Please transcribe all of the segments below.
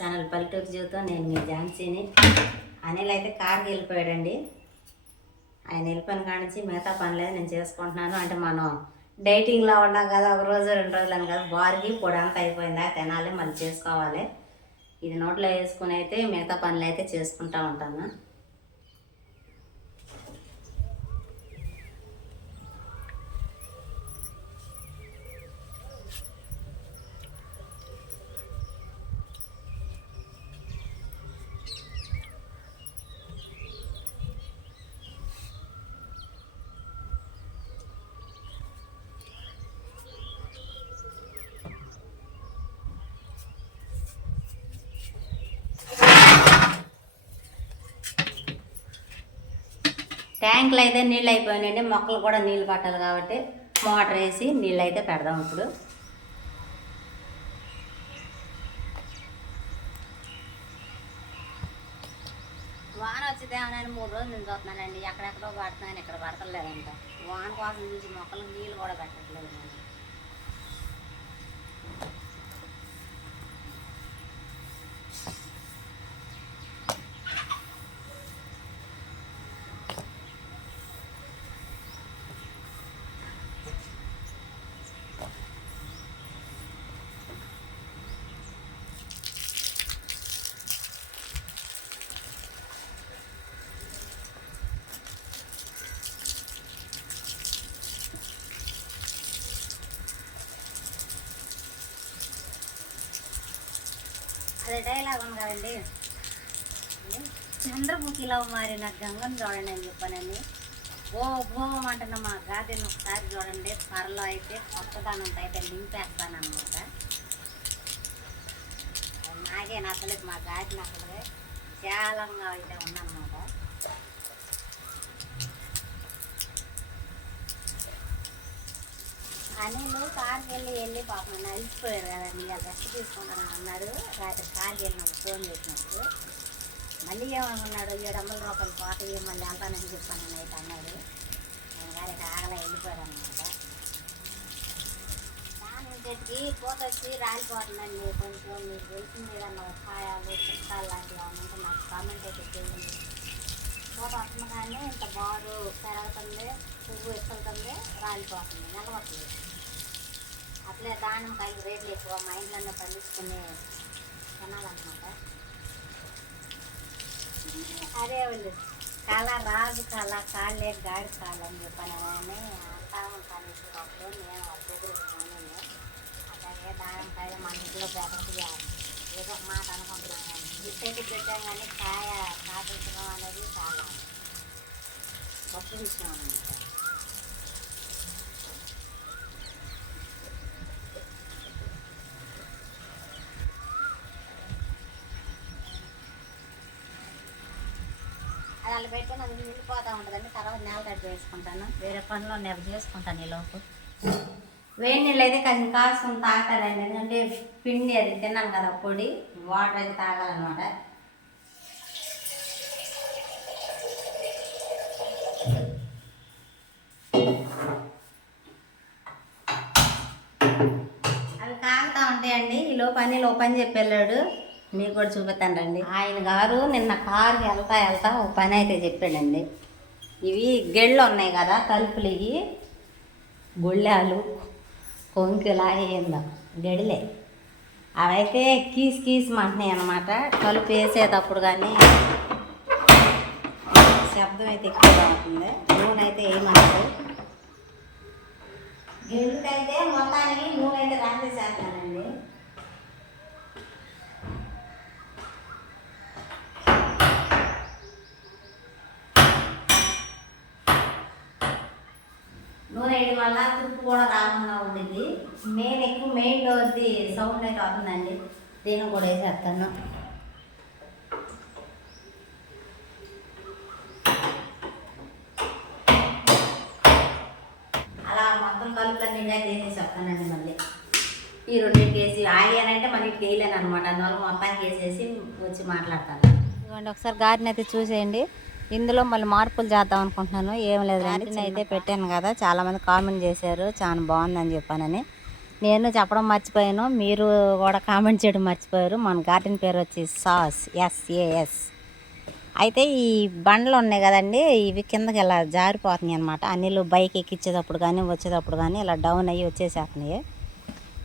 Channel పల్లెటూరు జీవితం నేను మీ ఝాన్సీని. అనిల్ అయితే కార్కి వెళ్ళిపోయాడండి. ఆయన వెళ్ళిపోయిన కాడ నుంచి మిగతా పనులేదు నేను చేసుకుంటున్నాను. అంటే మనం డైటింగ్లో ఉన్నాం కదా ఒక రోజు రెండు రోజులు అని కదా బార్కి పొడి అంతా అయిపోయిందా తినాలి మళ్ళీ చేసుకోవాలి. ఇది నోట్లో వేసుకుని అయితే మిగతా పనులు అయితే చేసుకుంటా ఉంటాను. ట్యాంకులు అయితే నీళ్ళు అయిపోయినాయండి. మొక్కలు కూడా నీళ్ళు పట్టాలి కాబట్టి మోటార్ వేసి నీళ్ళు అయితే పెడదాం ఇప్పుడు. వాన వచ్చిందేమోనని మూడు రోజులు నేను చూస్తున్నానండి. ఎక్కడెక్కడో పడుతున్నాను. ఇక్కడ పడతలేదంట. వాన కోసం చూసి మొక్కలకు నీళ్ళు కూడా పెట్టట్లేదు. అదే డైలాగ్ ఉంది కదండి. చంద్రముఖిలో మారిన గంగను చూడండి అని చెప్పానని ఓ భూమం అంటున్న మా గాదిని ఒకసారి చూడండి. త్వరలో అయితే కొత్తదానంతో అయితే నింపేస్తాను అనమాట నాకే నచ్చలేదు మా గాది నచ్చలేదు చాలా అయితే ఉన్నాను అనిలు కార్కి వెళ్ళి వెళ్ళి పాపం నలిసిపోయారు కదండి. ఇక రెస్ట్ తీసుకుంటాను అన్నారు. రాత్రి కార్కి వెళ్ళినప్పుడు ఫోన్ చేసినప్పుడు. మళ్ళీ ఏమనుకున్నాడు? ఏడు వందల రూపాయలు పోతాయి మళ్ళీ వెళ్తానని చెప్పాను నైట్ అన్నాడు. నేను గారి ఆగలే వెళ్ళిపోయాడు అనమాట దానికి చెట్టుకి వచ్చి రాలిపోతుందండి. కొంచెం మీకు తెలిసింది ఏదన్నా ఉపాయాలు చిట్కాలు లాంటివి ఏమన్నా నాకు కామెంట్ అయితే చేయండి. పూత వస్తుంది కానీ ఇంత బారు పెరగతుంది పువ్వు ఎత్తుతుంది రాలిపోతుంది నిలబడుతుంది అట్లే దానిమ్మకాయలు రేట్లు ఎక్కువ మా ఇంట్లోనే పండించుకునే తినాలన్నమాట అదే వాళ్ళు కళ రాజు కళ కాళ్ళే గాడి కాళ్ళు అని చెప్పాను అని అంటా ఉంటాను అప్పుడు నేను వాళ్ళ దగ్గర ఉన్నాను. అట్లాగే దానిమ్మకాయలు మన ఇంట్లో పెద్దగా ఏదో మాట అనుకుంటున్నాం కానీ ఇప్పటికి పెట్టాం కానీ కాయ కాపించడం అనేది చాలా గొప్ప విషయం అనమాట అలా పెట్టుకుని అది నిండిపోతూ ఉంటుందండి. తర్వాత నేల తడి వేసుకుంటాను. వేరే పనిలో నేను చేసుకుంటాను ఈ లోపు. వేడి నీళ్ళు అయితే కొంచెం కాసుకుని తాగుతానండి. ఎందుకంటే పిండి అది తిన్నాను కదా పొడి వాటర్ అయితే తాగాలన్నమాట. అవి కాగుతా ఉంటాయండి. ఈ లోపు అని లో పని చెప్పి వెళ్ళాడు. మీకు కూడా చూపిస్తాను రండి ఆయన గారు నిన్న కారుకి వెళ్తా వెళ్తా ఒక పని అయితే చెప్పాడండి. ఇవి గెళ్ళు ఉన్నాయి కదా తలుపులు ఇవి. గుళ్ళాలు కొంకిలా ఏందో గడిలే. అవైతే కీస్ కీస్ మంటున్నాయి అనమాట తలుపు వేసేటప్పుడు కానీ శబ్దం అయితే ఎక్కువగా ఉంటుంది నూనె అయితే ఏమంటారు గెళ్ళకైతే మొత్తానికి నూనె అయితే రాసేసేస్తానండి నూనె వేయడం వల్ల తుప్పు కూడా రాకుండా ఉండింది మెయిన్ ఎక్కువ మెయిన్ డోర్ది సౌండ్ అయితే అవుతుందండి దీన్ని కూడా వేసేస్తాను అలా మొత్తం కలుపులన్నీ అయితే చెప్తానండి మళ్ళీ. ఈ రెండింటికి వేసి ఆగానంటే మళ్ళీ ఇటు వేయలేను అనమాట అందువల్ల మొత్తానికి వేసేసి వచ్చి మాట్లాడతాను. ఇదిగోండి ఒకసారి గార్డెన్ అయితే చూసేయండి. ఇందులో మళ్ళీ మార్పులు చేద్దాం అనుకుంటున్నాను. ఏం లేదు గార్డెన్ అయితే పెట్టాను కదా చాలా మంది కామెంట్ చేశారు చాలా బాగుందని చెప్పానని. నేను చెప్పడం మర్చిపోయాను మీరు కూడా కామెంట్ చేయడం మర్చిపోయారు. మన గార్డెన్ పేరు వచ్చి సాస్ ఎస్ఏఎస్ అయితే ఈ బండ్లు ఉన్నాయి కదండి ఇవి కిందకి ఇలా జారిపోతున్నాయి అనమాట అన్నిలు బైక్ ఎక్కించేటప్పుడు కానీ వచ్చేటప్పుడు కానీ ఇలా డౌన్ అయ్యి వచ్చేసేస్తున్నాయి.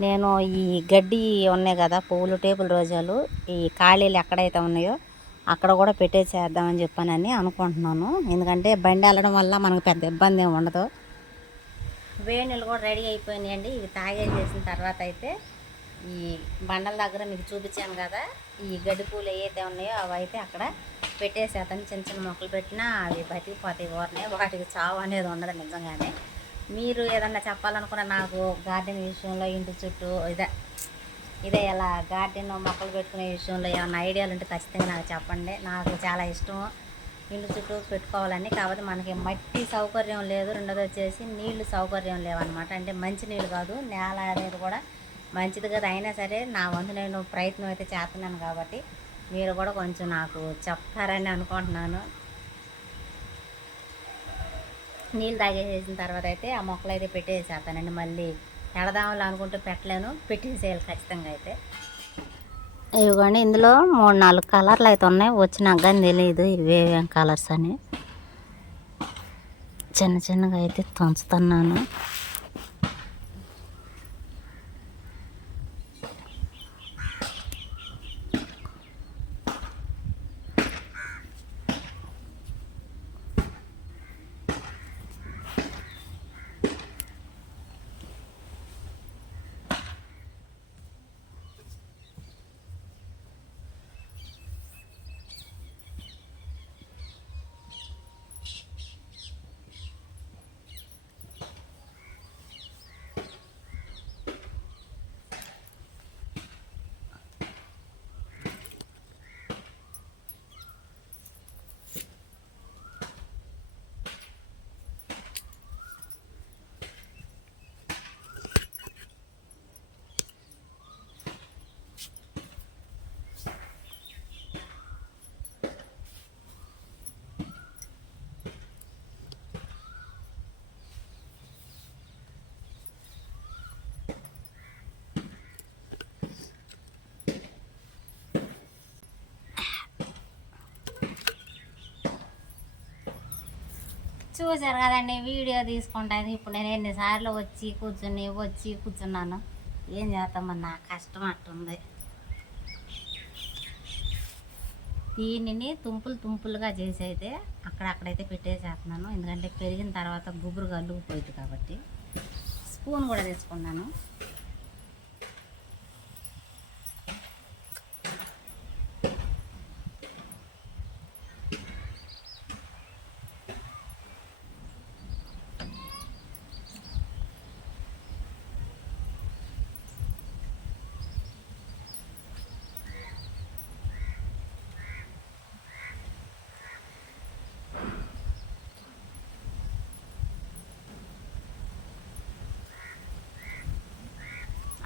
నేను ఈ గడ్డి ఉన్నాయి కదా పువ్వులు టేబుల్ రోజాలు ఈ ఖాళీలు ఎక్కడైతే ఉన్నాయో అక్కడ కూడా పెట్టేసేద్దామని చెప్పానని అనుకుంటున్నాను. ఎందుకంటే బండి వెళ్ళడం వల్ల మనకు పెద్ద ఇబ్బంది ఏమి ఉండదు. వేణులు కూడా రెడీ అయిపోయినాయండి. ఇవి తాగేసేసిన తర్వాత అయితే ఈ బండల దగ్గర మీకు చూపించాను కదా ఈ గడ్డి పూలు ఏవైతే ఉన్నాయో అవి అయితే అక్కడ పెట్టేసేద్దాం. చిన్న చిన్న మొక్కలు పెట్టినా అవి బతికిపోతాయి ఊరనే. వాటికి చావు అనేది ఉండదు నిజంగానే. మీరు ఏదన్నా చెప్పాలనుకున్న నాకు గార్డెన్ విషయంలో ఇంటి చుట్టూ ఇదే ఇదే ఇలా గార్డెన్ మొక్కలు పెట్టుకునే విషయంలో ఏమైనా ఐడియాలు ఉంటే ఖచ్చితంగా నాకు చెప్పండి. నాకు చాలా ఇష్టం. ఇంటి చుట్టూ పెట్టుకోవాలని కాకపోతే మనకి మట్టి సౌకర్యం లేదు. రెండోది వచ్చేసి నీళ్ళు సౌకర్యం లేవన్నమాట. అంటే మంచి నీళ్ళు కాదు నేల అనేది కూడా మంచిది కదా అయినా సరే నా వంతు నేను ప్రయత్నం అయితే చేస్తున్నాను కాబట్టి మీరు కూడా కొంచెం నాకు చెప్తారని అనుకుంటున్నాను. నీళ్ళు తాగేసేసిన తర్వాత అయితే ఆ మొక్కలు అయితే పెట్టేసేస్తానండి మళ్ళీ. పెడదామని అనుకుంటే పెట్టలేను. పెట్టేసేయాలి ఖచ్చితంగా అయితే. ఇవ్వండి ఇందులో మూడు నాలుగు కలర్లు అయితే ఉన్నాయి. వచ్చినాక కానీ తెలియదు ఇవేవేం కలర్స్ అని. చిన్న చిన్నగా అయితే తుంచుతున్నాను. చూసారు కదండి వీడియో తీసుకుంటాను ఇప్పుడు నేను ఎన్నిసార్లు వచ్చి కూర్చుని వచ్చి కూర్చున్నాను. ఏం చేస్తామని నా కష్టం అట్టుంది. దీనిని తుంపులు తుంపులుగా చేసి అయితే అక్కడక్కడైతే పెట్టేసేస్తున్నాను. ఎందుకంటే పెరిగిన తర్వాత గుబురు కలుగుపోయింది కాబట్టి. స్పూన్ కూడా తీసుకున్నాను.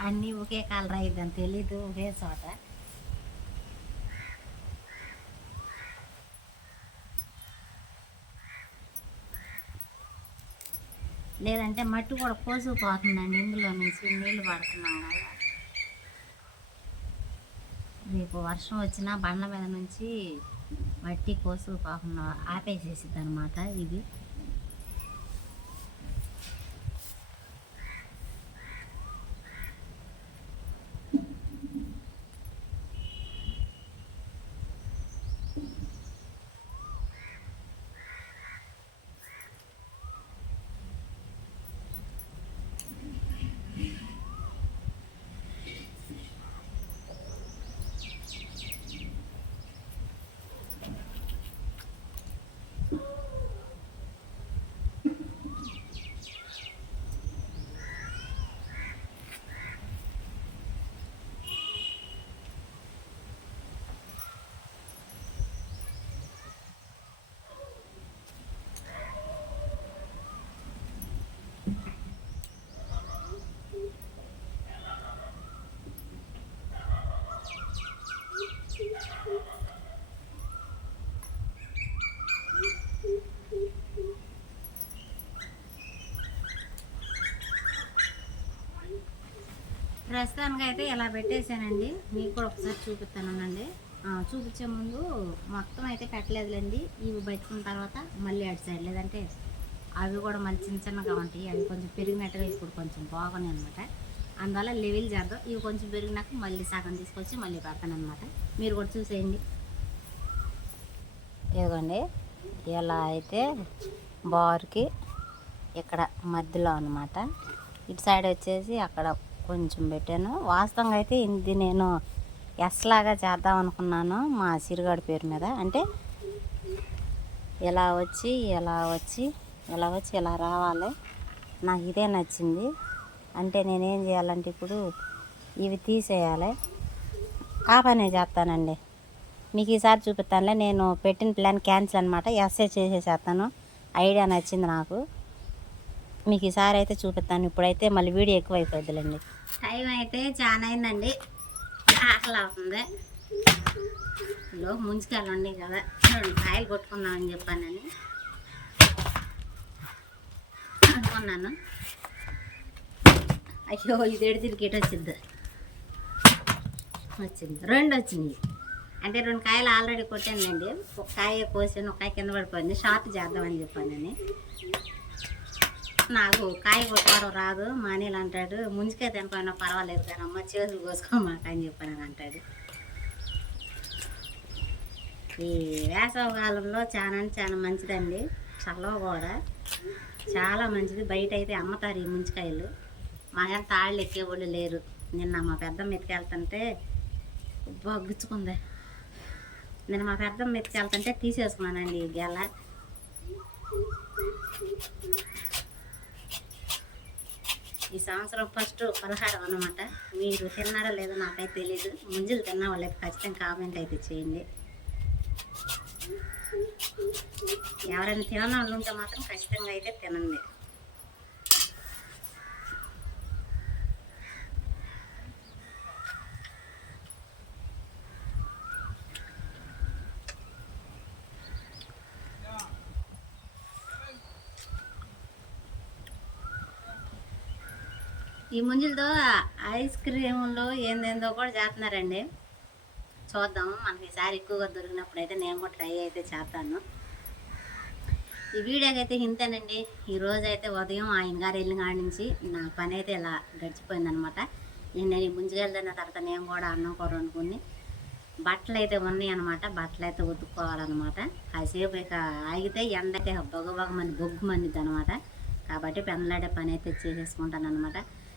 అన్నీ ఒకే కలర్ అయిద్దని తెలీదు ఒకే చోట. లేదంటే మట్టి కూడా కోసుకుపోతుందండి ఇందులో నుంచి నీళ్ళు పడుతున్నాం కదా. రేపు వర్షం వచ్చినా బండ్ల మీద నుంచి మట్టి కోసుకుపోకుండా ఆపేసేసిద్ది అనమాట ఇది. ప్రస్తుతానికి అయితే ఇలా పెట్టేశానండి మీకు కూడా ఒకసారి చూపిస్తానండి చూపించే ముందు మొత్తం అయితే పెట్టలేదులేండి. ఇవి బతుకున్న తర్వాత మళ్ళీ అటు సైడ్ లేదంటే అవి కూడా మళ్ళీ చిన్న చిన్నగా ఉంటాయి. అవి కొంచెం పెరిగినట్టుగా ఇప్పుడు కొంచెం బాగున్నాయి అనమాట అందువల్ల లెవెల్ చేద్దాం. ఇవి కొంచెం పెరిగినాక మళ్ళీ సగం తీసుకొచ్చి మళ్ళీ పెడతాను అనమాట మీరు కూడా చూసేయండి. ఇదిగోండి ఇలా అయితే బార్కి ఇక్కడ మధ్యలో అనమాట ఇటు సైడ్ వచ్చేసి అక్కడ కొంచెం పెట్టాను. వాస్తవంగా అయితే ఇది నేను ఎస్ లాగా చేద్దాం అనుకున్నాను మా సిరుగాడి పేరు మీద. అంటే ఇలా వచ్చి ఇలా వచ్చి ఇలా వచ్చి ఇలా రావాలి నాకు ఇదే నచ్చింది. అంటే నేనేం చేయాలంటే ఇప్పుడు ఇవి తీసేయాలి. కాపనే చేస్తానండి. మీకు ఈసారి చూపిస్తానులే. నేను పెట్టిన ప్లాన్ క్యాన్సిల్ అనమాట ఎస్ఏ చేసేసేస్తాను. ఐడియా నచ్చింది నాకు. మీకు ఈసారి అయితే చూపిస్తాను. ఇప్పుడైతే మళ్ళీ వీడియో ఎక్కువ అయిపోద్దిలేండి టైం అయితే చాలా అయిందండి. ఆకలి అవుతుంది. లో ముంచుకాయలు ఉండే కదా. రెండు కాయలు కొట్టుకుందామని చెప్పానని. అనుకున్నాను అయ్యో ఇది ఎడు తిరిగేట వచ్చింది. వచ్చింది. రెండు వచ్చింది. అంటే రెండు కాయలు ఆల్రెడీ కొట్టానండి ఒక కాయ కోసాను ఒక కాయ కింద పడిపోయింది. షార్ట్ చేద్దామని చెప్పానని. నాకు కాయ కొట్టడం రాదు మానేలు అంటాడు. ముంచుకే తినకపోయినా పర్వాలేదు కానీ అమ్మ చేతులు కోసుకోమాక అని చెప్పాను అంటాడు. ఈ వేసవి కాలంలో చాలా అంటే చాలా మంచిదండి. చల్లవ కూడా. చాలా మంచిది. బయట అయితే అమ్మతారు ఈ ముంచికాయలు మాకంత తాళ్ళు ఎక్కేవాళ్ళు లేరు. నిన్న మా పెద్దమ్మ ఎత్తుకెళ్తుంటే బగ్గుచ్చుకుంది నేను మా పెద్దమ్మ ఎత్తుకెళ్తుంటే తీసేసుకున్నానండి ఈ గెల. ఈ సంవత్సరం ఫస్ట్ పలహారం అనమాట మీరు తిన్నారో లేదో నాకైతే తెలియదు ముంజులు తిన్న వాళ్ళైతే ఖచ్చితంగా కామెంట్ అయితే చేయండి. ఎవరైనా తినని వాళ్ళు ఉంటే మాత్రం ఖచ్చితంగా అయితే తినండి. ఈ ముంజులతో ఐస్ క్రీములు ఏందేందో కూడా చేస్తున్నారండి. చూద్దాం మనకి ఈసారి ఎక్కువగా దొరికినప్పుడు అయితే నేను కూడా ట్రై అయితే చేస్తాను. ఈ వీడియోకి అయితే ఇంతేనండి ఈ అయితే ఉదయం ఆయన గారు వెళ్ళిన కాడి నుంచి నా పని అయితే ఇలా గడిచిపోయిందనమాట. నేను ఈ ముందుకెళ్ళిన తర్వాత నేను కూడా అన్నం కూర వండుకుని బట్టలు అయితే ఉన్నాయి అనమాట బట్టలు అయితే ఉతుక్కోవాలన్నమాట. కాసేపు ఇక ఆగితే ఎండ అయితే బొగ బొగమని మంది బొగ్గు మందిది అనమాట కాబట్టి పెందలాడే పని అయితే చేసేసుకుంటాను అనమాట